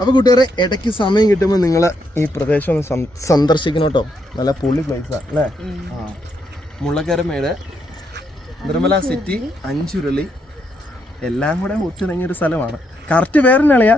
അപ്പോൾ കൂട്ടുകാരെ, ഇടയ്ക്ക് സമയം കിട്ടുമ്പോൾ നിങ്ങൾ ഈ പ്രദേശം ഒന്ന് സന്ദർശിക്കണം കേട്ടോ. നല്ല പൊളി പ്ലേസാണ് അല്ലേ? മുള്ളക്കരമേട്, നിർമ്മല സിറ്റി, അഞ്ചുരുളി എല്ലാം കൂടെ ഒത്തിണങ്ങിയൊരു സ്ഥലമാണ്. കറക്റ്റ് പേരെന്നാളിയാ?